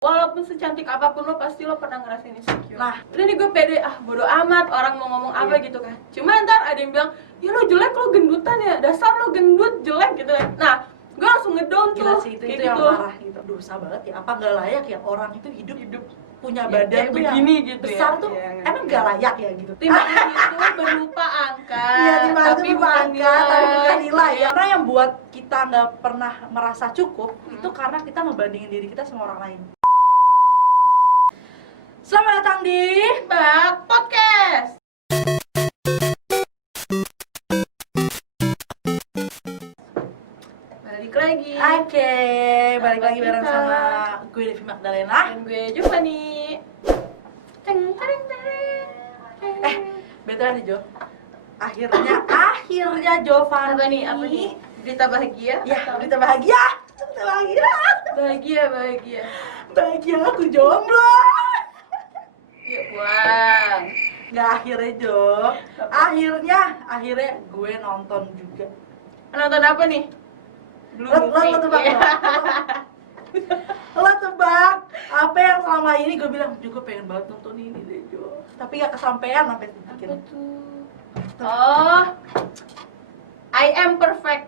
Walaupun secantik apapun lo pasti lo pernah ngerasain insecure. Nah, udah nih gue pede, bodo amat orang mau ngomong apa gitu kan. Cuma ntar ada yang bilang, ya lo jelek, lo gendutan ya, dasar lo gendut jelek gitu kan. Nah, gue langsung ngedown tuh. gila sih itu yang parah gitu. Dosa banget ya, apa nggak layak ya orang itu hidup punya badan tuh begini yang gitu besar ya. tuh Iya, emang nggak layak ya gitu. Timbangan itu berupa angka, Iya, timbangan itu berupa angka, tapi bukan nilai ya. Iya. Karena yang buat kita nggak pernah merasa cukup itu karena kita ngebandingin diri kita sama orang lain. Selamat datang di Bak Podcast. Balik lagi. Oke, balik lagi bareng kita. sama gue Devi Magdalena. Dan gue Giovanni. Teng teng teng. Betul nih Jo. Akhirnya Giovanni. Apa nih? Berita bahagia? Ya, Atau- berita bahagia. Berita bahagia. Bahagia aku jomblo. Yuk pulang. Nggak akhirnya Jo. Akhirnya gue nonton juga. Nonton apa nih? Blue Lo Movie. tebak Iya. Lo tebak apa yang selama ini gue bilang juga pengen banget nonton ini deh Jo. Tapi gak kesampean sampai bikin. Apa tuh? Oh, I am perfect.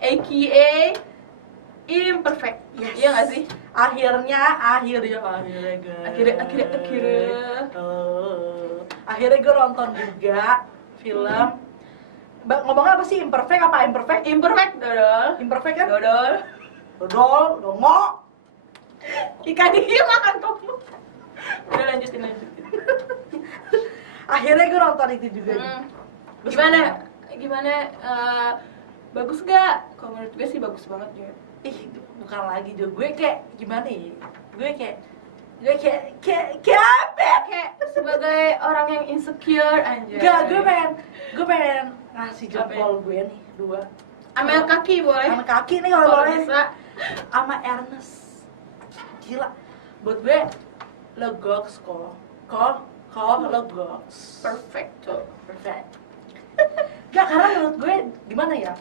AKA imperfect. Yes. Iya nggak sih? Akhirnya guys. Akhirnya gue nonton juga film. Ngomongnya apa sih? Imperfect apa imperfect? Imperfect, dodol. Imperfect kan? Dodol. Dongo. Ikan dia makan kamu. Udah lanjutin. Akhirnya gue nonton itu juga. Gimana? Bagus gak? Kalau menurut gue sih bagus banget juga. Bukan lagi Jo. Gue kayak gimana ya? Gue kayak apa ya? Kayak sebagai orang yang insecure anjay. Enggak, gue pengen ngasih jempol gue nih, 2. Amel kaki boleh. Sama kaki nih kalau boleh. bisa. Sama Ernest. Gila. Buat gue lo goks lo goks. Perfect. Gak, karena menurut gue gimana ya?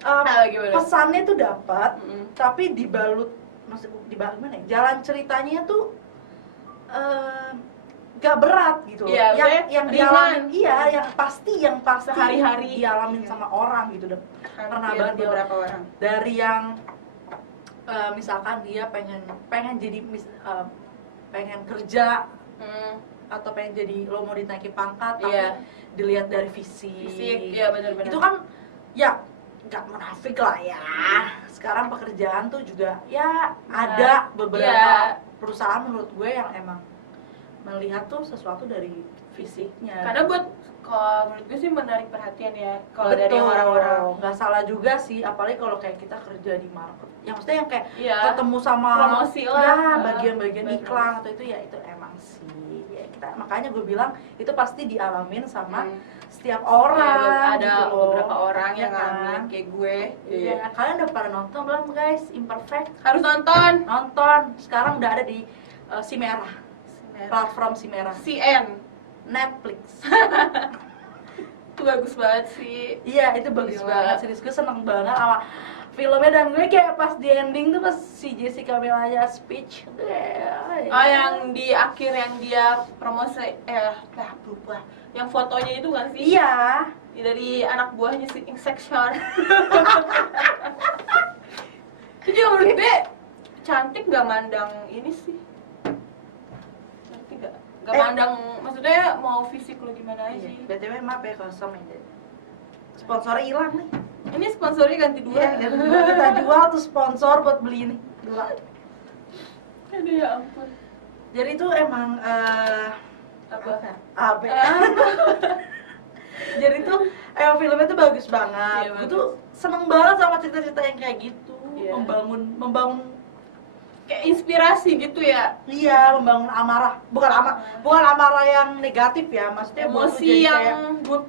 Gimana? Pesannya tuh dapat, Mm-mm. tapi dibalut gimana ya? Jalan ceritanya tuh gak berat gitu loh. Iya, yang ringan. dialamin, yang pasti Sehari-hari. dialamin Iya. sama orang gitu deh. Pernah banget dia beberapa orang. dari yang misalkan dia pengen jadi pengen kerja atau pengen jadi lo mau dinaikin pangkat tapi Iya. dilihat dari fisik. Iya benar-benar. Itu kan ya nggak munafik lah ya. Sekarang pekerjaan tuh juga ya ada beberapa Iya. perusahaan menurut gue yang emang melihat tuh sesuatu dari fisiknya. Karena kalau menurut gue sih menarik perhatian ya kalau dari orang-orang. Nggak salah juga sih, apalagi kalau kayak kita kerja di market yang maksudnya yang kayak Iya. ketemu sama Promosi lah. ya bagian-bagian Betul. iklan atau itu ya itu emang sih ya kita, makanya gue bilang itu pasti dialamin sama setiap orang Ada gitu loh. beberapa orang Ya yang kan? ngalamin kayak gue. Iya, kalian udah pada nonton belum guys? Imperfect Harus nonton. sekarang udah ada di Si Merah, platform Si Merah, CN. Netflix. Itu bagus banget sih. Iya, itu bagus Gila. banget, serius gue seneng banget sama filmnya. Dan gue kayak pas di ending tuh pas si Jessica Melanya speech Oh, yang di akhir yang dia promosi lupa. Yang fotonya itu kan sih? iya, Dari anak buahnya si Insection. Itu juga menurut gue cantik gak mandang ini sih. Ngerti gak? Gak mandang, maksudnya mau fisik lo gimana aja. BTW maaf ya kosong ya. Sponsornya hilang nih. Ini sponsornya ganti 2. Iya, kita jual tuh sponsor buat beli nih 2. Aduh ya ampun. Jadi itu emang Apa? Jadi tuh emang filmnya tuh bagus banget. Iya, Gue bagus. tuh seneng banget sama cerita-cerita yang kayak gitu. Iya. Membangun Kayak inspirasi gitu ya. iya, membangun amarah. Bukan amarah yang negatif ya, maksudnya buat lu Emosi jadi yang kayak, good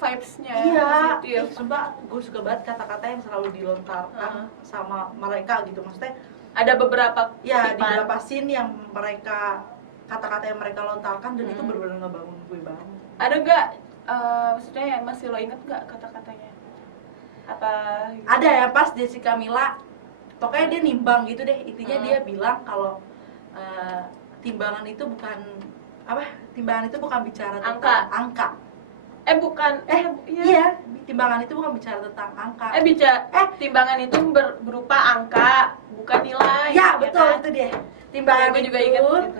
vibes-nya. iya, positif. sumpah gue suka banget kata-kata yang selalu dilontarkan sama mereka gitu. Maksudnya Ada beberapa ya di kutipan. beberapa scene yang kata-kata yang mereka lontarkan dan itu benar-benar ngebangun gue banget. Ada gak maksudnya yang masih lo inget gak kata-katanya? Apa gitu? Ada ya pas Jessica Mila pokoknya dia nimbang gitu deh, intinya dia bilang kalau timbangan itu bukan bicara tentang angka. Iya, timbangan itu bukan bicara tentang angka. Timbangan itu berupa angka, bukan nilai. Ya, betul kan? Itu dia. Timbangan gue juga itu ingat gitu.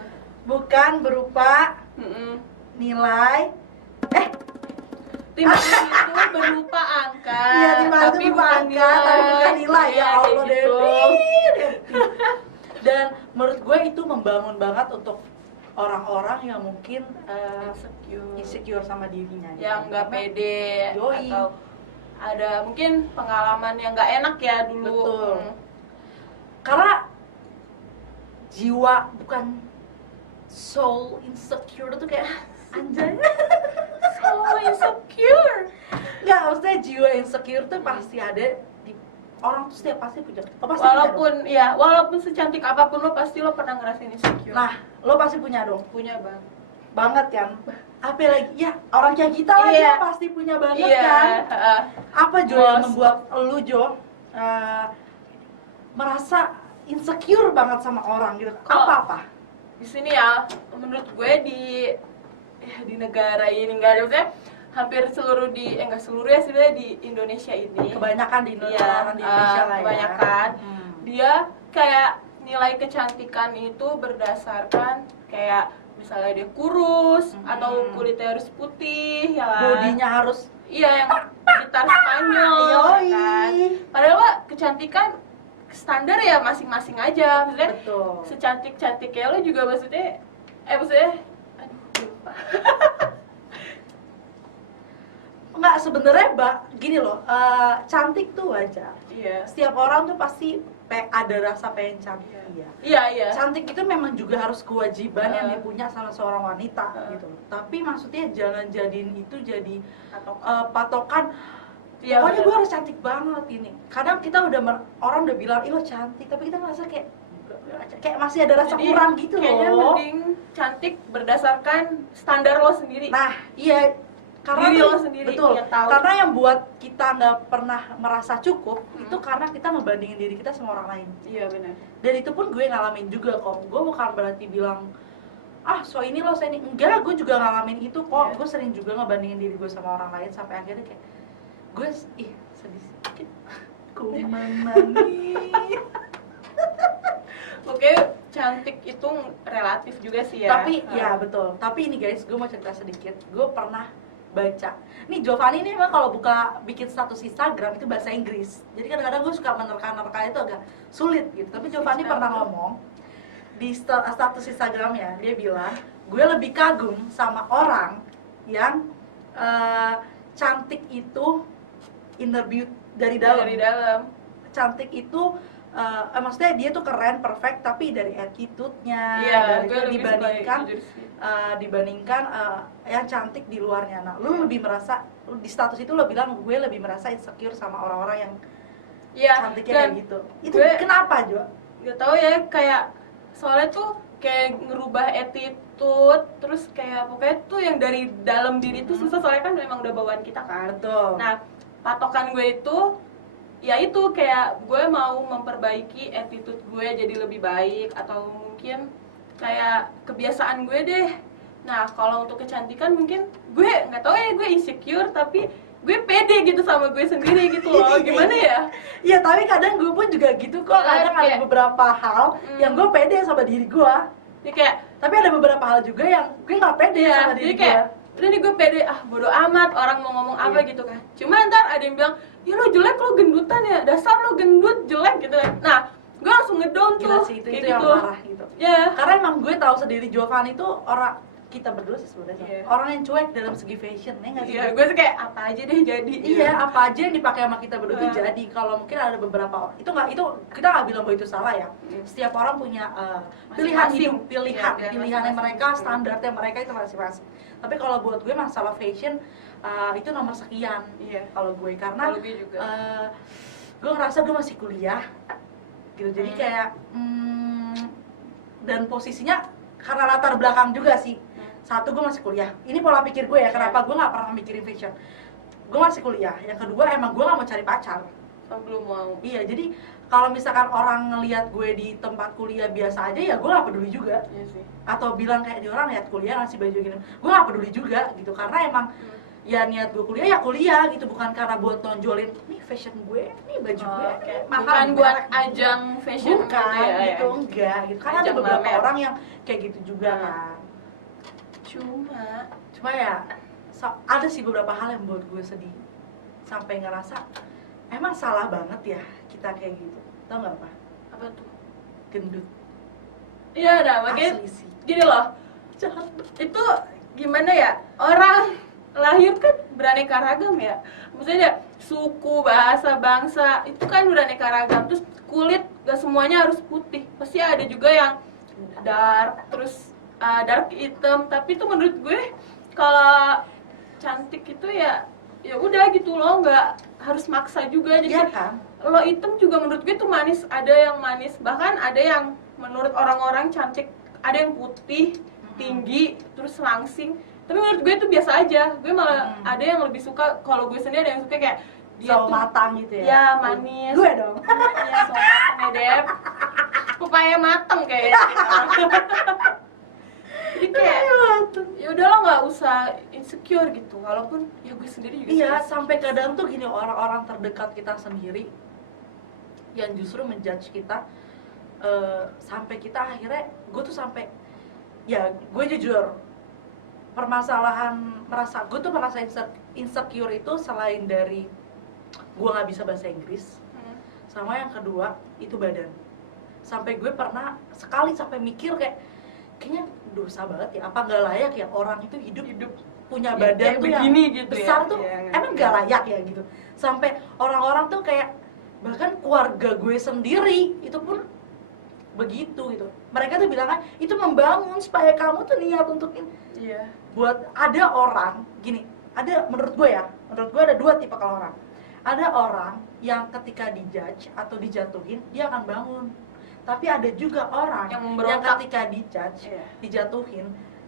bukan berupa nilai. Timbangan itu berupa angka. Iya, timbangan itu berupa angka, tapi bukan nilai. Ya Allah, gitu. Devi. Dan menurut gue itu membangun banget untuk orang-orang yang mungkin insecure sama dirinya, yang nggak pede. Yoi. Atau ada mungkin pengalaman yang nggak enak ya dulu. Betul. Karena jiwa bukan soul insecure tuh kayak anjay. Soul insecure. Nggak, maksudnya jiwa insecure tuh pasti ada di orang tuh setiap pasti punya. Walaupun secantik apapun lo pasti lo pernah ngerasain insecure. Nah, lo pasti punya dong. Punya Banget kan. Apalagi ya orang kayak kita lah dia pasti punya banget kan. Apa Jo yang membuat lu Jo merasa insecure banget sama orang gitu? Apa? Di sini ya, menurut gue di negara ini nggak ada, maksudnya hampir seluruh nggak seluruh ya sebenarnya di Indonesia ini. Kebanyakan di Indonesia, orang di Indonesia lah ya. Kebanyakan dia kayak nilai kecantikan itu berdasarkan kayak misalnya dia kurus atau kulitnya harus putih ya kan? Bodinya harus yang gitar Spanyol kan. Padahal kecantikan standar ya masing-masing aja, maksudnya betul. Secantik-cantiknya lo juga maksudnya aduh lupa. Enggak, sebenarnya gini loh, cantik tuh wajar. Iya. Setiap orang tuh pasti ada rasa pengen cantik. Iya. Cantik itu memang juga harus kewajiban yang dipunya sama seorang wanita gitu. Tapi maksudnya jangan jadiin itu jadi patokan. Iya, pokoknya gue harus cantik banget ini. Kadang kita orang udah bilang, "Ih, lo cantik," tapi kita ngerasa kayak masih ada rasa kurang gitu loh. Kayaknya mending cantik berdasarkan standar lo sendiri. Nah, iya. Karena diri lo sendiri betul. yang tahu. Karena yang buat kita nggak pernah merasa cukup itu karena kita ngebandingin diri kita sama orang lain. Iya benar. Dan itu pun gue ngalamin juga kok. Gue bukan berarti bilang so ini lo ini enggak, gue juga ngalamin itu kok. Gue sering juga ngebandingin diri gue sama orang lain sampai akhirnya kayak gue sedih sedikit. Kumamani. Oke, cantik itu relatif juga sih ya. Tapi ya betul. Tapi ini guys, gue mau cerita sedikit. Gue pernah baca. Nih Giovanni ini emang kalau bikin status Instagram itu bahasa Inggris. Jadi kadang-kadang gue suka menerka-nerka itu agak sulit gitu. Tapi Giovanni pernah ngomong di status Instagramnya, dia bilang, gue lebih kagum sama orang yang cantik itu inner beauty dari dalam. Cantik itu maksudnya dia tuh keren, perfect, tapi dari attitude-nya, dibandingkan yang cantik di luarnya. Nah, lu lebih merasa di status itu lo bilang gue lebih merasa insecure sama orang-orang yang cantiknya kayak gitu. Itu kenapa, Jo? Gak tau ya, kayak soalnya tuh kayak ngerubah attitude, terus kayak pokoknya tuh yang dari dalam diri tuh susah, soalnya kan memang udah bawaan kita kan. Betul. Nah, patokan gue itu ya itu kayak gue mau memperbaiki attitude gue jadi lebih baik, atau mungkin kayak kebiasaan gue deh. Nah, kalau untuk kecantikan mungkin gue nggak tahu ya, gue insecure tapi gue pede gitu sama gue sendiri gitu loh. Gimana ya? Iya, tapi kadang gue pun juga gitu kok. Kadang ada beberapa hal yang gue pede sama diri gue. Ya kayak, tapi ada beberapa hal juga yang gue nggak pede sama diri gue. Udah nih gue pede, bodo amat orang mau ngomong apa gitu kan. Cuma ntar ada yang bilang, ya lo jelek, lo gendutan ya, dasar lo gendut, jelek gitu kan. Nah, gue langsung ngedown tuh. Gila sih, itu yang parah gitu. Karena emang gue tahu sendiri Giovanni itu kita berdua sih sebenarnya orang yang cuek dalam segi fashion, ya nggak sih? Iya, gue tuh kayak apa aja deh jadi. Iya, apa aja yang dipakai sama kita berdua tuh jadi. Kalau mungkin ada beberapa itu kita nggak bilang bahwa itu salah ya. Setiap orang punya pilihan hidup, pilihannya mereka, standarnya mereka itu masing-masing. Tapi kalau buat gue masalah fashion itu nomor sekian. Kalau gue karena gue ngerasa gue masih kuliah gitu, jadi kayak dan posisinya karena latar belakang juga sih. Satu, gue masih kuliah. Ini pola pikir gue ya, kenapa gue nggak pernah mikirin fashion. Gue masih kuliah. Yang kedua, emang gue nggak mau cari pacar. Belum mau. Iya, jadi Kalau misalkan orang ngelihat gue di tempat kuliah biasa aja ya gue nggak peduli juga. Iya sih. Atau bilang kayak di orang lihat kuliah ngasih baju gini, gue nggak peduli juga gitu, karena emang ya niat gue kuliah ya kuliah gitu, bukan karena buat nonjolin nih fashion gue, nih baju gue, Oke. mahal Bukan nih, buat merek." ajang fashion bukan ya, gitu, ya. enggak gitu, karena ada Ajang beberapa pamer. orang yang kayak gitu juga Hmm. kan. Cuma Ya ada sih beberapa hal yang buat gue sedih, sampai ngerasa emang salah banget ya kita kayak gitu, tau nggak apa? apa tuh? Gendut. Iya, nah makanya Asli sih. gini loh, Jahat. itu gimana ya, orang lahir kan beraneka ragam ya, maksudnya suku, bahasa, bangsa itu kan beraneka ragam, terus kulit gak semuanya harus putih, pasti ada juga yang dark, terus dark hitam, tapi itu menurut gue kalau cantik itu ya udah gitu loh, nggak harus maksa juga. Jadi Iya kan? lo hitam juga menurut gue tuh manis, ada yang manis, bahkan ada yang menurut orang-orang cantik, ada yang putih, tinggi, terus langsing, tapi menurut gue itu biasa aja. Gue malah ada yang lebih suka, kalau gue sendiri ada yang suka kayak dia Sawo tuh matang gitu ya? ya manis. Gue dong. Iya, sawo matang ya Dep, pepaya mateng kayaknya. Jadi kayak ya udah lo nggak usah insecure gitu, walaupun ya gue sendiri juga Iya, insecure. sampai kadang tuh gini, orang-orang terdekat kita sendiri yang justru menjudge kita, sampai kita akhirnya, gue tuh sampai, ya gue jujur, permasalahan gue tuh merasa insecure itu selain dari gue nggak bisa bahasa Inggris, sama yang kedua itu badan. Sampai gue pernah sekali sampai mikir kayaknya dosa banget ya, apa nggak layak ya orang itu hidup punya Ya, badan kayak tuh yang begini gitu besar ya. tuh, Ya, emang nggak layak ya gitu. Sampai orang-orang tuh kayak, bahkan keluarga gue sendiri itu pun begitu gitu. Mereka tuh bilangnya itu membangun supaya kamu tuh niat untuk ini. Iya. Buat ada orang gini, menurut gue ada dua tipe kalau orang. Ada orang yang ketika dijudge atau dijatuhin dia akan bangun. Tapi ada juga orang Yang yang memberontak. ketika dijudge, Iya. dijatuhin,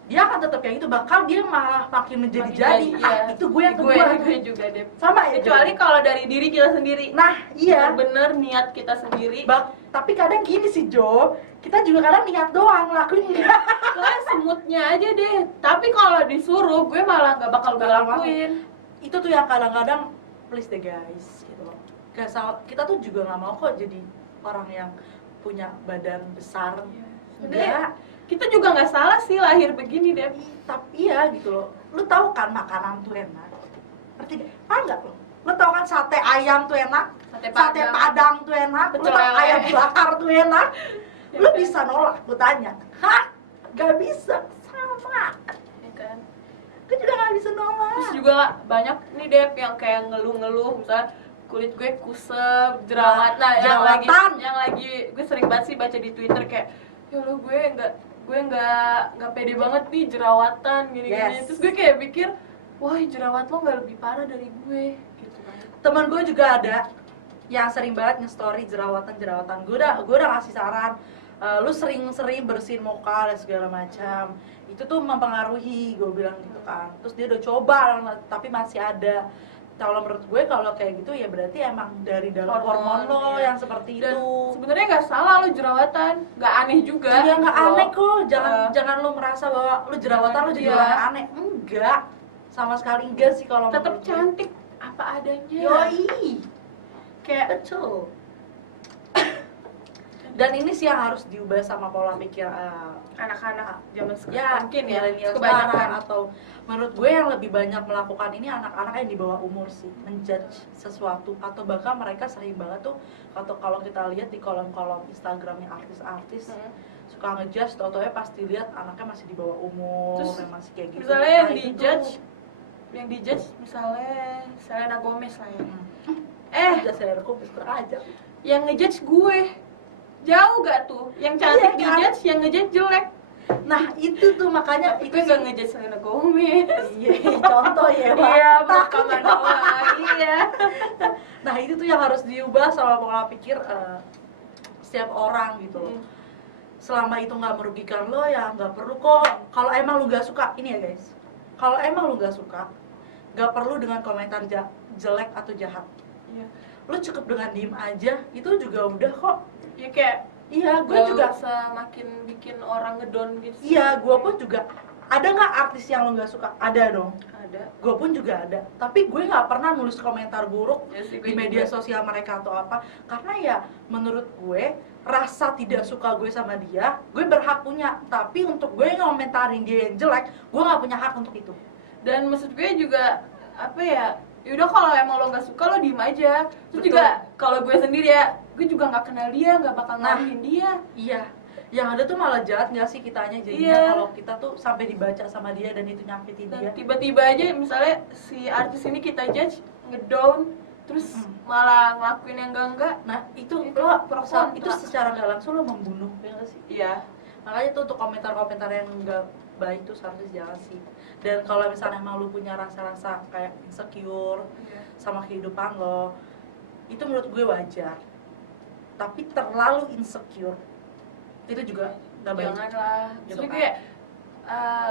dia akan tetap kayak gitu, bahkan dia malah makin menjadi-jadi. Makin jadi, iya. Itu gue yang kedua. Gue juga deh. Sama ya. Kecuali kalau dari diri kita sendiri. Nah, iya. Bener niat kita sendiri. Tapi kadang gini sih Jo, kita juga kadang niat doang lakuin enggak. Soalnya semutnya aja deh. Tapi kalau disuruh, gue malah nggak bakal gue Nggak mau. lakuin. Itu tuh yang kadang-kadang, please deh guys gitu loh. Kita tuh juga nggak mau kok jadi orang yang punya badan besar. Sebenarnya kita juga nggak salah sih lahir begini deh. Tapi ya gitu loh, lu tahu kan makanan tuh enak, ngerti gak? Paham nggak lo? Lu tahu kan sate ayam tuh enak, sate padang tuh enak, lu Pecel tahu lele. ayam bakar tuh enak. Ya Lu kan? bisa nolak? Gue tanya, hah? Gak bisa, sama. Ya kan? Gue juga gak bisa nolak. Terus juga banyak nih Dep yang kayak ngeluh-ngeluh, misalnya kulit gue kusep, jerawat. Nah, jerawatan. yang lagi gue sering banget sih baca di Twitter kayak, ya Allah gue nggak pede banget nih jerawatan gini-gini. Yes. Terus gue kayak pikir, wah jerawat lo nggak lebih parah dari gue, gitu kan. Temen gue juga ada yang sering banget nge-story jerawatan. Gue udah ngasih saran, lu sering-sering bersihin muka dan segala macam. Itu tuh mempengaruhi, gue bilang gitu kan. Terus dia udah coba, tapi masih ada. Kalau menurut gue kalau kayak gitu ya berarti emang dari dalam hormon lo iya. yang seperti Dan itu. sebenarnya nggak salah lo jerawatan, nggak aneh juga. Ya nggak gitu aneh loh. kok, jangan lu merasa bahwa lu jerawatan lu jadi Iya. orang yang aneh. Enggak, sama sekali enggak sih kalau Tetap menurut gue. cantik apa adanya. Yoi, Kayak betul. Dan ini sih yang harus diubah sama pola pikir anak-anak zaman ya sekarang mungkin ya milenial kebanyakan. sekarang, atau menurut gue yang lebih banyak melakukan ini anak-anak yang di bawah umur sih, menjudge sesuatu, atau bahkan mereka sering banget tuh atau kalau kita lihat di kolom-kolom Instagramnya artis-artis suka ngejudge, tau-taunya pas dilihat anaknya masih di bawah umur. Terus, yang masih kayak gitu. misalnya yang Nah, itu dijudge tuh, yang dijudge misalnya Selena Gomez lah ya. udah saya rekupis aja. Yang ngejudge gue jauh gak tuh? Yang Iya kan? cantik dijudge, yang ngejudge jelek. Nah itu tuh makanya Tapi itu gue sih. gak ngejudge Selena Gomez. Iya, contoh ya Pak. Iya, Takut bukan ya, Pak. iya. Nah itu tuh yang harus diubah sama pola pikir setiap orang gitu loh. Selama itu nggak merugikan lo ya nggak perlu kok. Kalau emang lu nggak suka, ini ya guys, kalau emang lu nggak suka, nggak perlu dengan komentar jelek atau jahat. Iya. lu cukup dengan diem aja itu juga udah kok. Ya kayak Iya, gue gak juga. usah makin bikin orang ngedown gitu. Iya, gue pun juga. Ada nggak artis yang lo nggak suka? Ada dong. Ada. Gue pun juga ada. Tapi gue nggak pernah nulis komentar buruk Ya sih, gue di media juga. sosial mereka atau apa. Karena ya menurut gue rasa tidak suka gue sama dia, gue berhak punya. Tapi untuk gue ngomentarin dia yang jelek, gue nggak punya hak untuk itu. Dan maksud gue juga apa ya? Yaudah kalau emang lo nggak suka lo diem aja. Terus Betul. juga kalau gue sendiri ya, gue juga nggak kenal dia, nggak bakal Nah. ngalahin dia. Iya. Yang ada tuh malah jahat nggak sih kitanya jadinya Iya. kalau kita tuh sampai dibaca sama dia dan itu nyakitin Dan dia. tiba-tiba aja misalnya si artis ini kita judge ngedown, terus malah ngelakuin yang enggak. Nah itu Itu lo pro kontra. itu secara nggak langsung lo membunuh ya nggak sih? Iya. Makanya tuh untuk komentar-komentar yang nggak baik tuh seharusnya jangan sih. Dan kalau misalnya emang lu punya rasa-rasa kayak insecure sama kehidupan lo, itu menurut gue wajar. Tapi terlalu insecure itu juga nggak baik. Janganlah. Gitu Maksudnya kan. kayak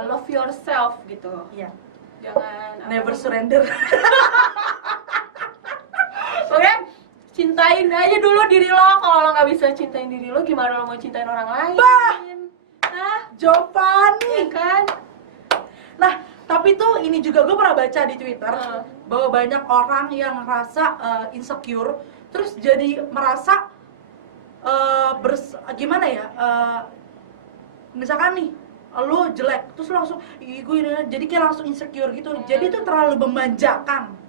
love yourself gitu. Iya. Jangan Never apa- surrender. Oke, cintain aja dulu diri lo. Kalau lo nggak bisa cintain diri lo, gimana lo mau cintain orang lain? Hah? Giovanni. Iya kan? Nah, tapi tuh ini juga gue pernah baca di Twitter bahwa banyak orang yang ngerasa insecure, terus jadi merasa gimana ya? Misalkan nih, lu jelek, terus lu langsung, ih gue ini, jadi kayak langsung insecure gitu. Jadi tuh terlalu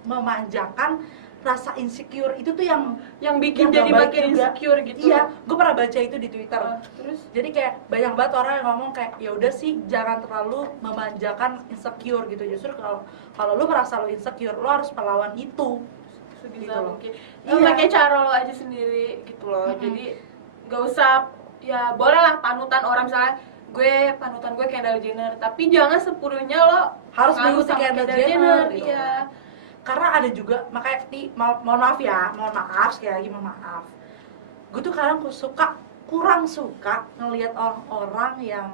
memanjakan rasa insecure itu tuh yang bikin nggak jadi baik makin juga. insecure gitu. Iya, gue pernah baca itu di Twitter. Terus Jadi kayak banyak banget orang yang ngomong kayak ya udah sih jangan terlalu memanjakan insecure gitu. Justru kalau lu merasa lu insecure, lu harus melawan itu. sebisa Gitu loh. mungkin. Iya. Pakai cara lo aja sendiri gitu loh. Jadi nggak usah ya boleh lah panutan orang misalnya panutan gue Kendall Jenner, tapi jangan sepenuhnya lo Harus pengaruh mengikuti sama Kendall Jenner, gitu. Iya. Karena ada juga makanya mohon maaf sekali lagi mohon maaf. Gue tuh kadang kurang suka ngelihat orang-orang yang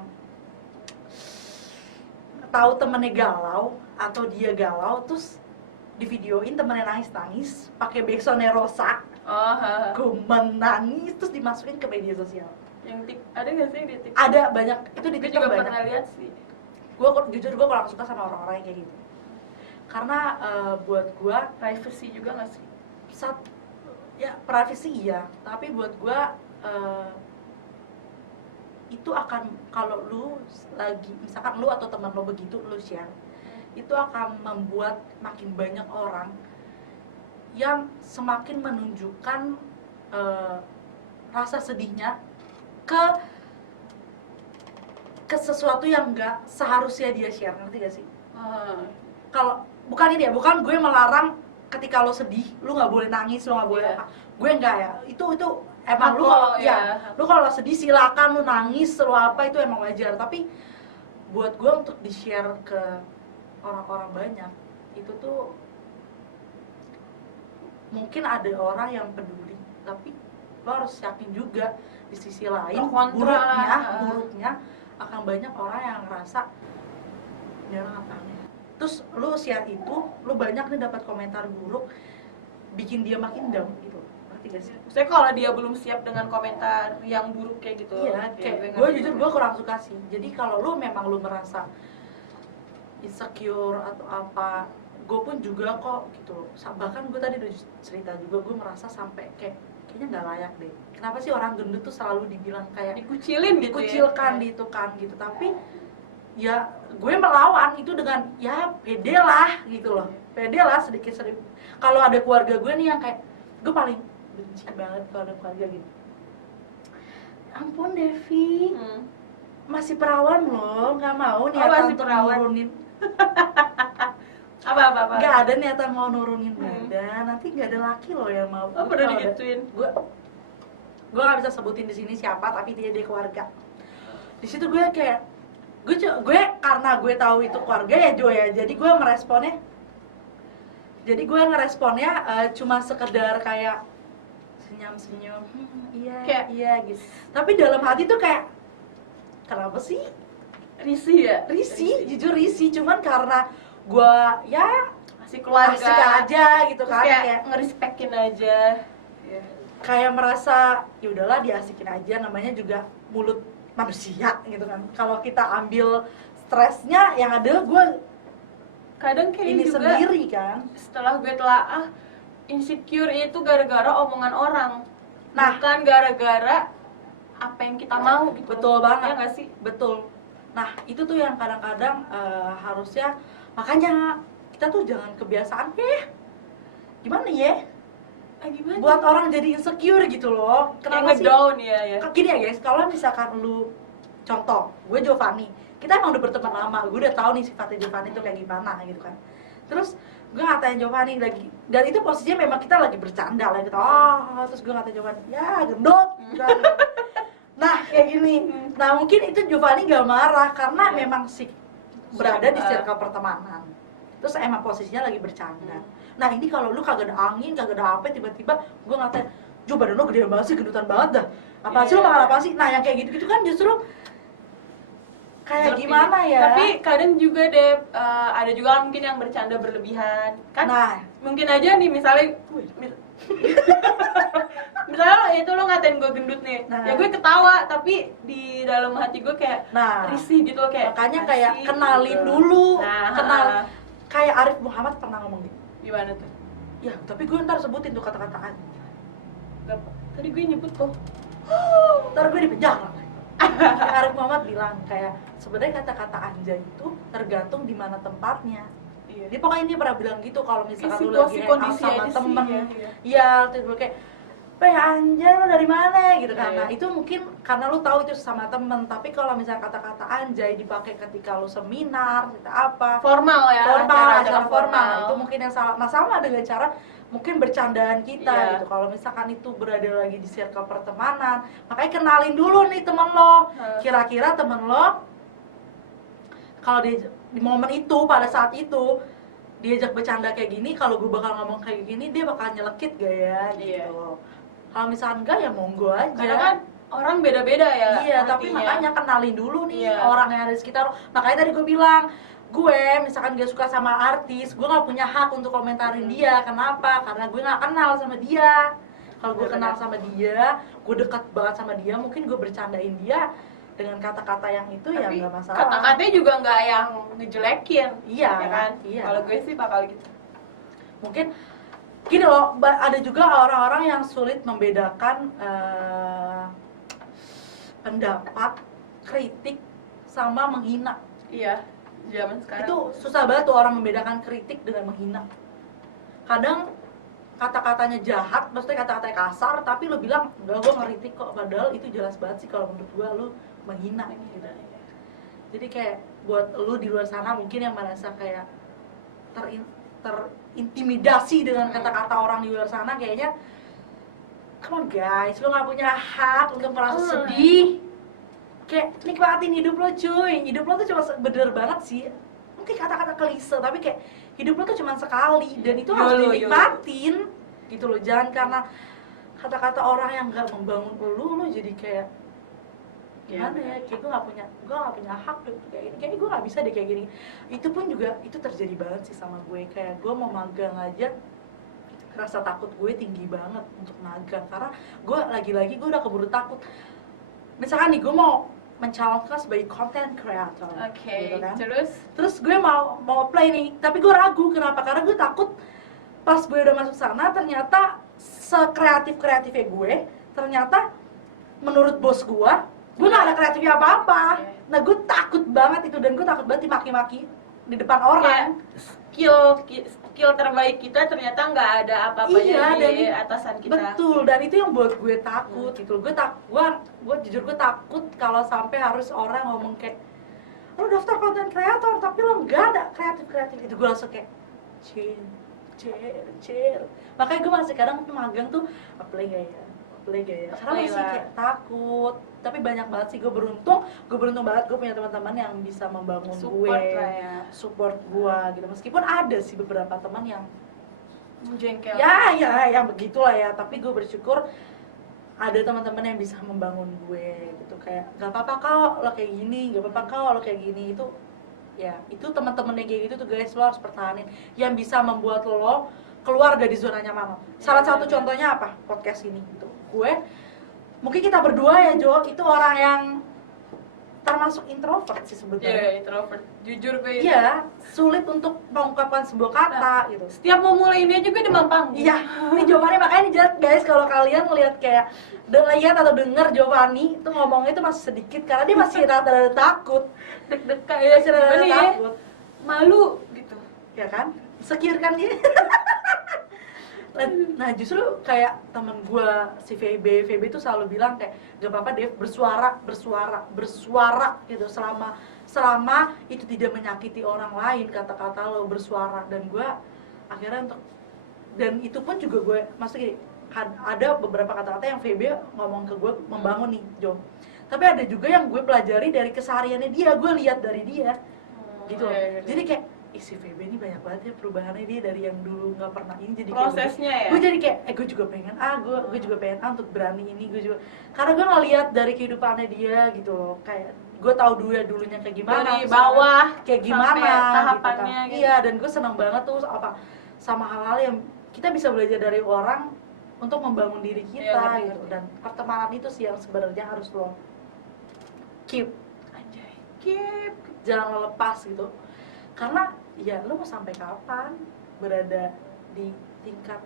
tahu temennya galau atau dia galau terus di videoin temennya nangis pakai backsoundnya Rosa, Oh, gue menangis terus dimasukin ke media sosial. yang ada nggak sih di TikTok? Ada banyak itu di Gue TikTok juga banyak. pernah lihat sih. Jujur gue kurang suka sama orang-orang yang kayak gitu. Karena buat gue Privacy juga nggak sih? ya privacy iya, tapi buat gue itu akan kalau lu lagi misalkan lu atau teman lu begitu lu share, itu akan membuat makin banyak orang yang semakin menunjukkan rasa sedihnya ke sesuatu yang enggak seharusnya dia share, ngerti gak sih? Kalau bukan ini ya, bukan gue melarang ketika lo sedih, lo nggak boleh nangis, lo nggak boleh Iya. apa. Gue enggak ya, itu emang Hak lo lo, kalau ya. lo kalau sedih silakan lo nangis, lo apa itu emang wajar. Tapi buat gue untuk di share ke orang-orang banyak itu tuh mungkin ada orang yang peduli, tapi lo harus yakin juga di sisi lain Pro kontra lah. buruknya akan banyak orang yang ngerasa dia orang apaan ya. Terus lu share itu, lu banyak nih dapat komentar buruk, bikin dia makin down gitu. Ngerti gak sih? Maksudnya kalau dia belum siap dengan komentar yang buruk kayak gitu. Iya, ya kayak gue gue jujur gue kurang suka sih. Jadi kalau lu memang lu merasa insecure atau apa, gue pun juga kok gitu. Bahkan gue tadi udah cerita juga, gue merasa sampai kayaknya nggak layak deh. Kenapa sih orang gendut tuh selalu dibilang kayak dikucilin gitu dikucilkan, ya. ditukan gitu. Tapi ya gue melawan itu dengan ya pede lah gitu loh, pede lah sedikit. Kalau ada keluarga gue nih yang kayak gue paling benci banget kalau ada keluarga gitu. Ampun Devi, masih perawan loh, nggak mau niatan masih untuk perawan. nurunin, apa nggak ada niatan mau nurunin badan, nanti nggak ada laki loh yang mau. Oh, pernah digituin. Gue nggak bisa sebutin di sini siapa, tapi dia keluarga. Di situ gue kayak gue karena gue tahu itu keluarga ya Jo ya, jadi gue ngeresponnya cuma sekedar kayak senyum Kayak- iya gitu. Tapi dalam hati tuh kayak kenapa sih Risih ya? jujur risih, cuman karena gue ya Masih keluarga. asik aja gitu Terus kan, kayak kayak ngerespekin aja. kayak merasa ya udahlah diasikin aja, namanya juga mulut manusia gitu kan. Kalau kita ambil stresnya, yang ada gue Kadang kayak ini juga sendiri kan. setelah gue telaah, insecure itu gara-gara omongan orang, Nah. bukan gara-gara apa yang kita mau gitu. Betul banget. Ya nggak sih? Betul. Nah, itu tuh yang kadang-kadang harusnya, makanya kita tuh jangan kebiasaan gimana ya? Gimana? Buat orang jadi insecure gitu loh. Kayak Kenapa sih? ngedown ya. Gini ya guys, kalau misalkan lu, contoh, gue Giovanni, kita emang udah berteman lama, gue udah tahu nih sifatnya Giovanni tuh kayak gimana gitu kan. Terus gue ngatain Giovanni lagi, dan itu posisinya memang kita lagi bercanda lah gitu. Terus gue ngatain Giovanni, ya gendut gitu. Nah kayak gini, nah mungkin itu Giovanni gak marah karena memang sih berada di circle pertemanan. Terus emang posisinya lagi bercanda. Nah ini kalau lu kagak ada angin, kagak ada apa, tiba-tiba gue ngatain, Jo badan lu gede banget sih, gendutan banget dah. Apa sih lu makan apa sih? Nah yang kayak gitu-gitu kan justru kayak gimana ya? Tapi kadang juga deh ada juga mungkin yang bercanda berlebihan kan. Nah, mungkin aja nih misalnya misalnya itu lo ngatain gue gendut nih, Nah. ya gue ketawa tapi di dalam hati gue kayak risih gitu, kayak makanya kayak asik, kenalin gitu. dulu. Nah, Kenal. Kayak Arif Muhammad pernah ngomong gitu. gimana tuh? Ya, tapi gue ntar sebutin tuh kata-kataan. Gak, tadi gue nyebut kok. Ntar gue di penjara. Kayak Arif Muhammad bilang kayak sebenarnya kata-kata anjay itu tergantung di mana tempatnya. Iya. Dia pokoknya dia pernah bilang gitu, kalau misalkan lu Situasi, lagi hangout kondisi sama aja sih, temen, iya. iya, terus kayak anjay lo dari mana gitu kan. Iya. Nah itu mungkin karena lu tahu itu sama temen. Tapi kalau misalnya kata-kata anjay dipakai ketika lu seminar, kita apa Formal ya, acara formal, nah, itu mungkin yang salah. Nah sama dengan cara mungkin bercandaan kita gitu. Kalau misalkan itu berada lagi di circle pertemanan, makanya kenalin dulu nih temen lo. Kira-kira temen lo kalau di momen itu, pada saat itu diajak bercanda kayak gini, kalau gue bakal ngomong kayak gini, dia bakal nyelekit gak ya gitu. Kalau misalkan enggak ya monggo aja. Karena kan orang beda-beda ya. Iya, tapi artinya. makanya kenalin dulu nih orang yang ada di sekitar. Makanya tadi gue bilang, gue misalkan gak suka sama artis, gue gak punya hak untuk komentarin dia. Kenapa? Karena gue gak kenal sama dia. Kalau gue kenal sama dia, gue dekat banget sama dia, mungkin gue bercandain dia dengan kata-kata yang itu. Tapi ya nggak masalah. Kata-katanya juga nggak yang ngejelekin. Iya ya kan? Iya. Kalau gue sih bakal gitu. Mungkin gini loh, ada juga orang-orang yang sulit membedakan pendapat, kritik, sama menghina. Iya, zaman sekarang Itu susah banget tuh orang membedakan kritik dengan menghina. Kadang kata-katanya jahat, maksudnya kata-katanya kasar, tapi lu bilang, enggak gue ngeritik kok, padahal itu jelas banget sih kalau menurut gue lu menghina gitu. Jadi kayak buat lu di luar sana mungkin yang merasa kayak terintimidasi dengan kata-kata orang di luar sana, kayaknya come on guys, lu gak punya hak untuk merasa sedih. Kayak nikmatin hidup lo cuy. Hidup lo tuh cuma bener banget sih, mungkin kata-kata klise, tapi kayak hidup lo tuh cuma sekali dan itu harus dinikmatin gitu loh. Jangan karena kata-kata orang yang gak membangun lu jadi kayak gimana ya, kayak gue gak punya hak deh kayak gini, kayak gue gak bisa deh kayak gini. Itu pun juga itu terjadi banget sih sama gue. Kayak gue mau magang aja, rasa takut gue tinggi banget untuk magang karena gue lagi-lagi gue udah keburu takut. Misalkan nih gue mau mencalonkan sebagai content creator, gitu kan? Terus gue mau apply nih, tapi gue ragu. Kenapa? Karena gue takut pas gue udah masuk sana ternyata sekreatif-kreatifnya gue, ternyata menurut bos gue gak ada kreatifnya apa-apa. Nah gue takut banget itu, dan gue takut banget dimaki-maki di depan orang. Skill terbaik kita ternyata nggak ada apa-apanya di atasan kita. Betul, dan itu yang buat gue takut gitu. Gue jujur gue takut kalau sampai harus orang ngomong kayak, lo daftar konten kreator tapi lo nggak ada kreatif itu. Gue langsung kayak chill. Makanya gue masih kadang tuh magang tuh apply gak ya, karena masih kayak takut. Tapi banyak banget sih, gue beruntung banget gue punya teman-teman yang bisa membangun support gue gitu. Meskipun ada sih beberapa teman yang jengkel, ya begitulah ya, tapi gue bersyukur ada teman-teman yang bisa membangun gue gitu. Kayak gak apa-apa kau lo kayak gini, gak apa-apa kau lo kayak gini. Itu ya, itu teman-teman yang kayak gitu tuh guys, lo harus pertahanin. Yang bisa membuat lo keluar dari zona nyaman lo. Salah satu contohnya apa? Podcast ini gitu. Gue mungkin kita berdua ya Jo, itu orang yang termasuk introvert sih sebetulnya. Introvert. Jujur gue itu. Iya, sulit untuk mengungkapkan sebuah kata gitu. Setiap mau mulai ini aja gue demam panggung. Iya, ini Giovanni makanya nih jelas guys, kalau kalian ngeliat kayak lihat atau denger Giovanni itu ngomongnya itu masih sedikit karena dia masih rada-rada takut. Deg-degan ya, Masih rada-rada gimana ya? takut. Malu gitu. Ya kan? Secure kan dia. Nah justru kayak temen gue si VB itu selalu bilang kayak gak apa-apa Dev, bersuara gitu selama itu tidak menyakiti orang lain, kata-kata lo bersuara. Dan gue akhirnya dan itu pun juga gue maksudnya ada beberapa kata-kata yang VB ngomong ke gue membangun nih Jo, tapi ada juga yang gue pelajari dari kesehariannya dia, gue lihat dari dia gitu loh. Jadi kayak si VB ini banyak banget ya perubahannya, dia dari yang dulu nggak pernah ini jadi prosesnya kayak ya. gue jadi kayak gue juga pengen gue juga pengen untuk berani ini, gue juga karena gue ngeliat dari kehidupannya dia gitu loh, kayak gue tahu dulunya kayak gimana Dari bawah kayak gimana sampai tahapannya gitu kan. gitu. Iya, dan gue senang banget tuh sama hal-hal yang kita bisa belajar dari orang untuk membangun diri kita Iya, gitu. Dan pertemanan itu sih yang sebenarnya harus lo keep, Anjay. Keep. jangan lo lepas gitu, karena ya lo mau sampai kapan berada di tingkat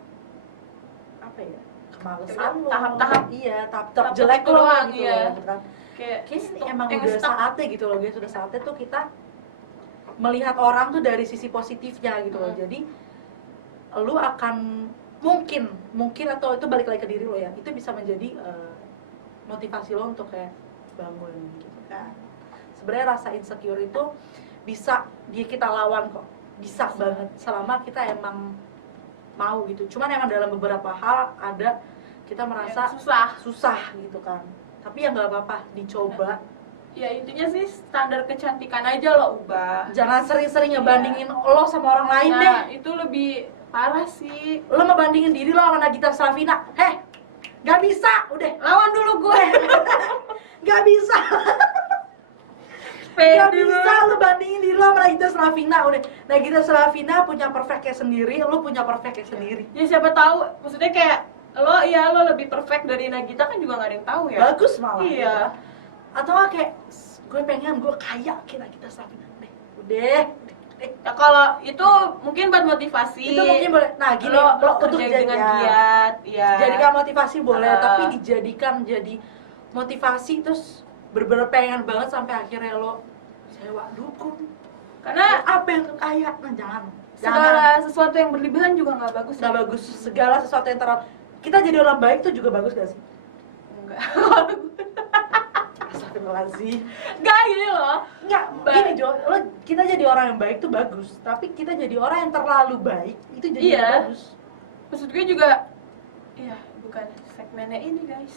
apa ya, kemalesan lo, Tahap-tahap. iya tahap Tahap jelek itu lo doang, gitu iya. gitu kan. Kayak Kayaknya emang yang udah stuck. saatnya gitu loh guys, sudah saatnya tuh kita melihat orang tuh dari sisi positifnya gitu loh. Jadi lu akan mungkin atau itu balik lagi ke diri lo ya, itu bisa menjadi motivasi lo untuk kayak bangun gitu kan. Sebenarnya rasa insecure itu bisa kita lawan kok, bisa banget selama kita emang mau gitu. Cuman emang dalam beberapa hal ada kita merasa Yang susah gitu kan, tapi ya nggak apa-apa, dicoba. Ya intinya sih standar kecantikan aja lo ubah. Jangan sering-sering ngebandingin lo sama orang lain deh. Nah, itu lebih parah sih. Lo ngebandingin diri lo sama Nagita Slavina, nggak bisa, udah. Lawan dulu gue. Nggak bisa, nggak bisa lo bandingin diri lo sama Nagita Slavina, udah. Nagita Slavina punya perfectnya sendiri, lo punya perfectnya sendiri. Ya siapa tahu, maksudnya kayak lo lebih perfect dari Nagita kan juga nggak ada yang tahu ya. Bagus malah. Iya. Gitu. Atau nggak kayak gue pengen gue kaya kayak Nagita Slavina, udah. Ya kalau itu mungkin buat motivasi. Itu mungkin boleh. Nah gini, lo untuk kerja jadi dengan giat, ya. jadikan motivasi boleh, tapi dijadikan jadi motivasi terus bener-bener pengen banget sampai akhirnya lo sewa dukun. Karena Apa yang kaya? Nah jangan. segala sesuatu yang berlebihan juga nggak bagus. Nggak bagus. Segala sesuatu yang terlalu, kita jadi orang baik tuh juga bagus gak sih? Enggak. Astagfirullahaladzim. Enggak gini loh. Enggak, gini Jo, kita jadi orang yang baik tuh bagus, tapi kita jadi orang yang terlalu baik itu jadi Iya. nggak bagus. Maksud gue juga, ya bukan segmennya ini guys.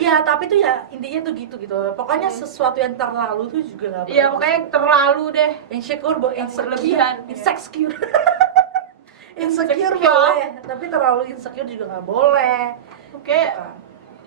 Ya tapi tuh ya intinya tuh gitu. Pokoknya sesuatu yang terlalu tuh juga nggak bagus. Iya pokoknya yang terlalu deh. Insecure, berlebihan. insecure. Insecure Insecure. boleh, tapi terlalu insecure juga nggak boleh. Oke,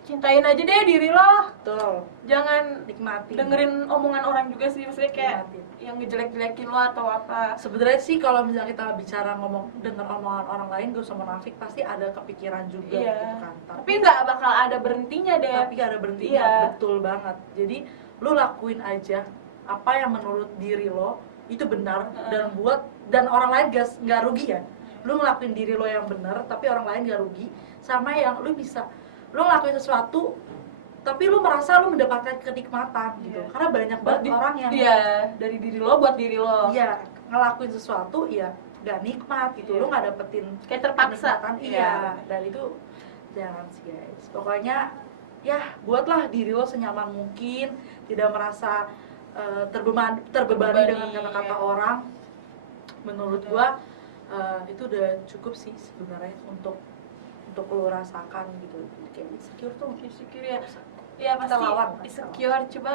cintain aja deh diri lo. Betul. Jangan Nikmati. dengerin omongan orang juga sih, maksudnya kayak Nikmatin. yang ngejelek-jelekin lo atau apa. Sebenarnya sih kalau misalnya kita bicara denger omongan orang lain gak usah munafik, pasti ada kepikiran juga Iya. gitu kan. Tapi nggak bakal ada berhentinya deh. Tapi gak ada berhentinya, Iya. betul banget. Jadi lu lakuin aja apa yang menurut diri lo itu benar dan orang lain gak rugi ya. Lu ngelakuin diri lo yang benar tapi orang lain gak rugi, sama yang lu bisa lu ngelakuin sesuatu tapi lu merasa lu mendapatkan kenikmatan gitu. Iya. Karena banyak banget orang yang dari diri lo buat diri lo. iya ngelakuin sesuatu ya gak nikmat gitu. Iya. Lu gak dapetin Kayak terpaksa. kenikmatan. Iya. Iya, dan itu jangan sih guys. Pokoknya ya buatlah diri lo senyaman mungkin, tidak merasa terbebani dengan kata-kata iya. orang. Menurut gua itu udah cukup sih sebenarnya untuk lo rasakan gitu. Kayak insecure tuh Insecure ya. Ya Kita pasti lawan. insecure, coba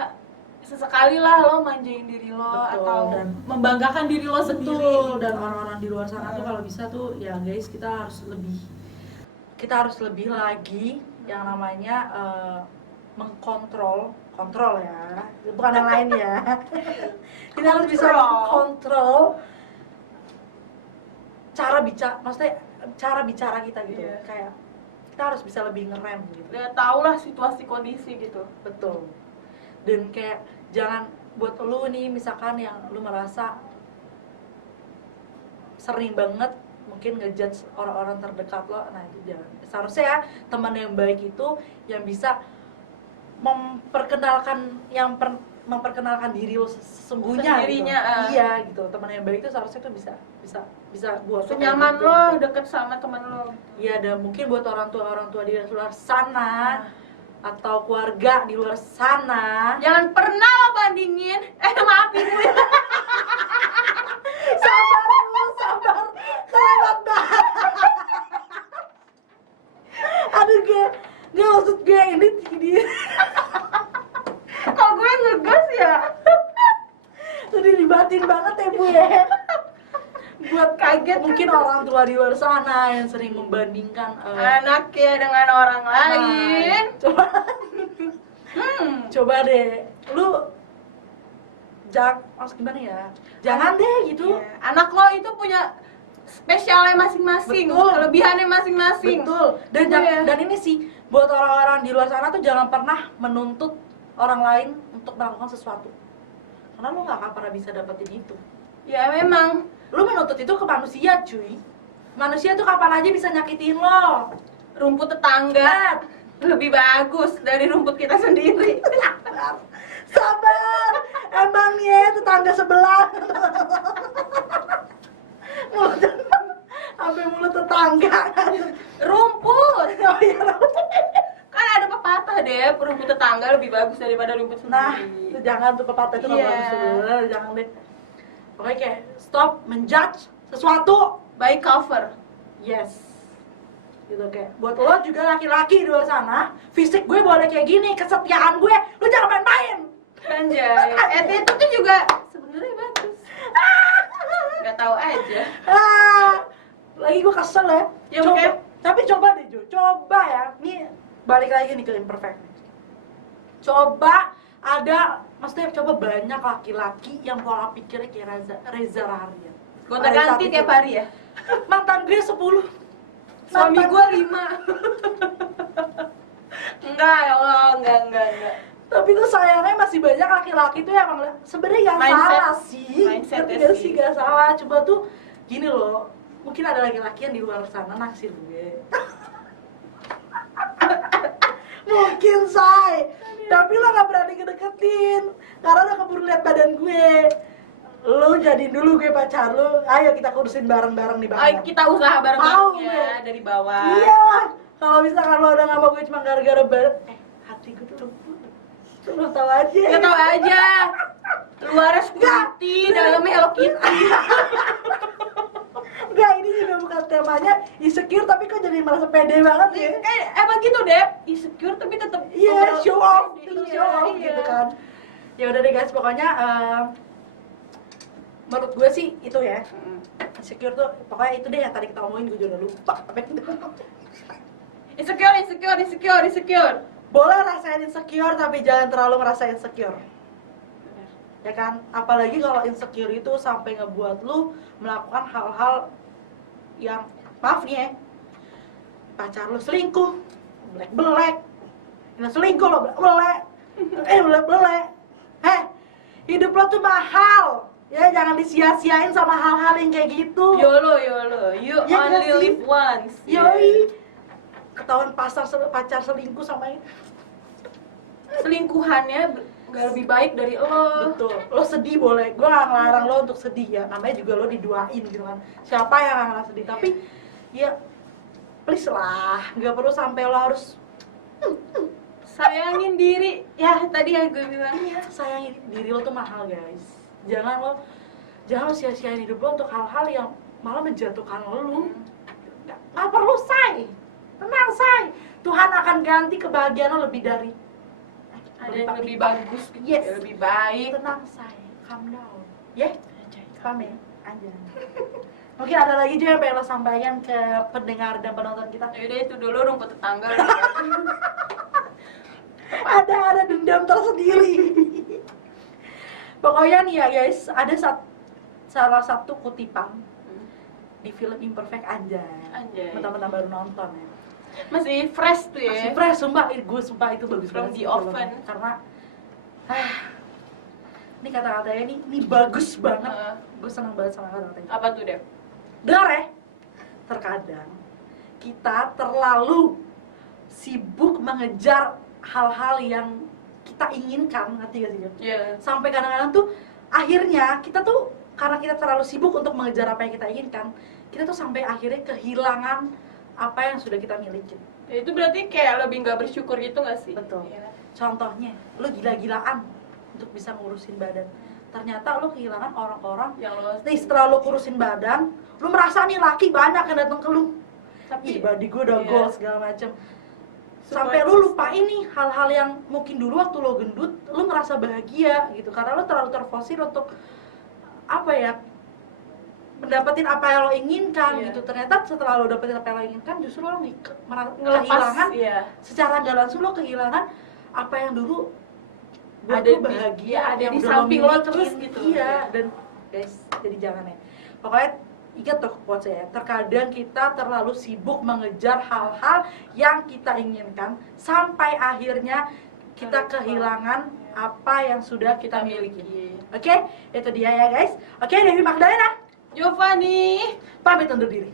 sesekali lah lo manjain diri lo. Betul, Atau dan membanggakan diri lo sendiri. betul. Dan orang-orang di luar sana tuh kalau bisa tuh ya guys, kita harus lebih lagi yang namanya kontrol ya, bukan yang lain ya. Kita harus bisa Kontrol. kontrol cara bicara kita gitu. Iya. Kayak kita harus bisa lebih ngerem gitu. Udah tau lah situasi kondisi gitu. Betul. Dan kayak jangan buat lu nih misalkan yang lu merasa sering banget mungkin ngejudge orang-orang terdekat lo, nah itu jangan. Seharusnya ya teman yang baik itu yang bisa memperkenalkan diri lo sesungguhnya Sendirinya, gitu. Iya gitu. Teman yang baik itu seharusnya tuh bisa buat lo kayak Senyaman gitu. lo deket sama teman lo. Iya, dan mungkin buat orang tua di luar sana atau keluarga di luar sana, Jangan pernah lo bandingin. Maafin gue. sabar, kelewat banget. Aduh gue maksud gue ini Kok gue ngegas ya? udah dibatin banget ya Bu ya. Buat Kaget mungkin orang tua di luar sana yang sering membandingkan anaknya dengan orang lain. Coba deh lu maksud gimana ya, jangan deh gitu. Iya. Anak lo itu punya spesialnya masing-masing, Betul. kelebihannya masing-masing. Betul. Dan Iya. dan ini sih buat orang-orang di luar sana tuh jangan pernah menuntut orang lain untuk melakukan sesuatu, karena lu nggak akan pernah bisa dapetin itu. Ya memang. Lu menuntut itu ke manusia cuy. Manusia tuh kapan aja bisa nyakitin lo. Rumput tetangga lebih bagus dari rumput kita sendiri. Sabar, emang ya tetangga sebelah. Sampai mulut tetangga. Rumput. Oh iya. Kan ada pepatah deh, rumput tetangga lebih bagus daripada rumput Nah, sendiri. itu jangan tuh pepatah itu nggak Iya. bagus tuh. Jangan deh. Pokoknya kayak stop menjudge sesuatu. By cover. Yes. Gitu kayak buat lo juga laki-laki di luar sana, fisik gue boleh kayak gini, kesetiaan gue, lu jangan main-main. Anjay. Itu tuh juga sebenarnya bagus. Gak tahu aja. Lagi gue kesel ya. Ya, Coba, oke. tapi coba deh Jo, coba ya. Nih balik lagi nih ke imperfect. Coba maksudnya coba banyak laki-laki yang pola pikirnya kayak Reza Rahardian. Gonta ganti tiap hari ya. Mantan gue 10. Suami gue 5. Enggak ya Allah, enggak. Tapi tuh sayangnya masih banyak laki-laki tuh yang emang sebenarnya yang Mindset. salah sih. Mindsetnya Ngerti gak sih. sih gak salah. Coba tuh gini loh. Mungkin ada laki-laki yang di luar sana naksir gue. Mungkin say. Tapi lo gak berani ngedeketin karena udah keburu lihat badan gue. Lo jadiin dulu gue pacar lo. Ayo kita kurusin bareng-bareng di bawah. Ayo kita usaha Mau bareng-bareng gue. ya dari bawah. Iyalah. Kalau misalkan lo udah gak mau gue cuma gara-gara badan, hati gue tuh lo tau aja. Gak tau aja. Luarnya Squirty, dalamnya Hello Kitty. Enggak, ini juga bukan temanya insecure, tapi kok jadi merasa pede banget ya. Kayak emang gitu deh, insecure tapi tetap Iya, show off, Iya, itu show off iya. gitu kan. Ya udah deh guys, pokoknya menurut gue sih itu ya. Insecure tuh, pokoknya itu deh yang tadi kita omongin, gue juga lupa. Insecure. Boleh rasain insecure, tapi jangan terlalu merasa insecure. Ya kan? Apalagi kalau insecure itu sampai ngebuat lu melakukan hal-hal yang, maaf nih ya, pacar lu selingkuh, belek-belek, ini selingkuh lo belek-belek, hidup lo tuh mahal, ya jangan disia-siain sama hal-hal yang kayak gitu. YOLO, you Ya nggak only sih? live once. Yoi, ketahuan pacar selingkuh sama ini. Selingkuhannya gak lebih baik dari lo. Betul, lo sedih boleh, gue gak ngelarang lo untuk sedih ya, namanya juga lo diduain gitu kan. Siapa yang gak ngerasa sedih, tapi ya please lah, gak perlu sampai lo harus Sayangin diri. Ya tadi yang gue bilang. iya, sayangin diri lo tuh mahal guys. Jangan lo sia-siain hidup lo untuk hal-hal yang malah menjatuhkan lo. Gak perlu say, tenang say, Tuhan akan ganti kebahagiaan lo lebih dari Ada yang lebih bagus, Yes. yang lebih baik. tenang say, calm down ya. Paham ya? Anjay. Mungkin ada lagi juga yang pengen lo sampaikan ke pendengar dan penonton kita. Yaudah itu dulu rumput tetangga. Ada dendam tersendiri. Pokoknya nih ya guys, ada salah satu kutipan di film Imperfect anjay. Mentang-mentang baru nonton ya. Masih fresh tuh ya. Masih fresh, sumpah itu bagus From banget the sih oven. filmnya. Karena ini kata-katanya ini bagus banget. Gue seneng banget sama kata-katanya. Apa tuh, Dev? Dengar ya. Terkadang kita terlalu sibuk mengejar hal-hal yang kita inginkan, ngerti gak sih, Jo? Iya. Sampai kadang-kadang tuh akhirnya kita tuh karena kita terlalu sibuk untuk mengejar apa yang kita inginkan, kita tuh sampai akhirnya kehilangan apa yang sudah kita miliki. Ya, itu berarti kayak lebih nggak bersyukur gitu nggak sih? Betul. Iya. Contohnya, lu gila-gilaan untuk bisa ngurusin badan. Ternyata lu kehilangan orang-orang Yang lo nih setelah lu kurusin badan, lu merasa nih laki banyak yang datang ke lu. tapi Ih, body gue udah iya. goals segala macem. Sampai Support lu lupa ini hal-hal yang mungkin dulu waktu lo gendut, lu ngerasa bahagia gitu. Karena lu terlalu terforsir untuk apa ya, mendapetin apa yang lo inginkan Iya. gitu. Ternyata setelah lo dapetin apa yang lo inginkan, justru lo ngelepas kehilangan, ya. secara nggak langsung lo kehilangan apa yang dulu buat Ada lo di- bahagia, iya, ada yang di udah samping lo milikin. terus gitu. Iya, Iya. dan guys, jadi jangan ya. Pokoknya ingat tuh quotes ya, terkadang kita terlalu sibuk mengejar hal-hal yang kita inginkan sampai akhirnya kita Terlupa. kehilangan apa yang sudah kita Kita miliki. miliki. Oke, itu dia ya guys. Oke, Dewi Magdalena Giovanni. pamit undur diri.